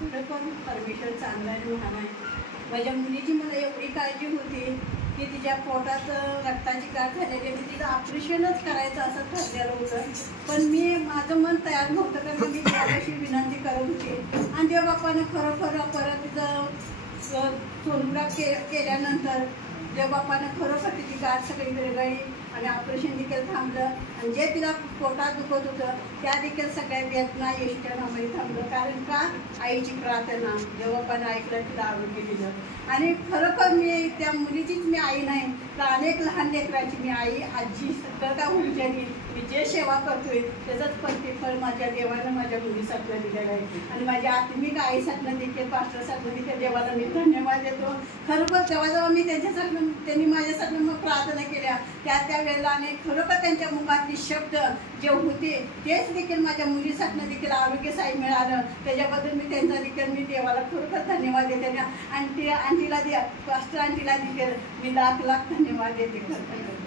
पुढं पण परमेश्वर चांगला आणि लहान आहे. माझ्या मुलीची मला एवढी काळजी होती की तिच्या पोटात रक्ताची गाठ झालेली आणि तिचं ऑपरेशनच करायचं असं ठरलेलं होतं. पण माझं मन तयार नव्हतं कारण मी देवाशी विनंती करत होते आणि देवबापानं खरोखर परत तिचं सोनोग्राफी केल्यानंतर देवबापानं खरोखर तिची गाठ सगळी विरघळली आणि ऑपरेशन देखील थांबलं आणि जे तिला पोटात दुखत होतं त्या देखील सगळ्या वेदना येशूच्या नावाने थांबलं. कारण का आईची प्रार्थना देवबापानं ऐकलं, तिला आरोग्य दिलं. आणि खरोखर मी त्या मुलीचीच मी आई नाही तर अनेक लहान लेकरांची मी आई आजी सगळं का उंचानी मी जे सेवा करतोय त्याचंच प्रतिफळ माझ्या देवानं माझ्या मुलीसाठी दिलेलं आहे. आणि माझ्या आत्मिक आईसाठी देखील पास्टरसाठी देखील देवाला मी धन्यवाद देतो. खरोखर जेव्हा मी त्यांच्यासाठी त्यांनी माझ्यासाठी मग प्रार्थना केल्या त्या वेळेला आणि खरोखर त्यांच्या मुखातले शब्द जे होते तेच देखील माझ्या मुलीसाठी देखील आरोग्यसाई मिळालं. त्याच्याबद्दल मी त्यांचा देखील मी देवाला खरोखर धन्यवाद देते. आणि आंटीला पास्टर आंटीला देखील मी लाख लाख धन्यवाद देते. खरं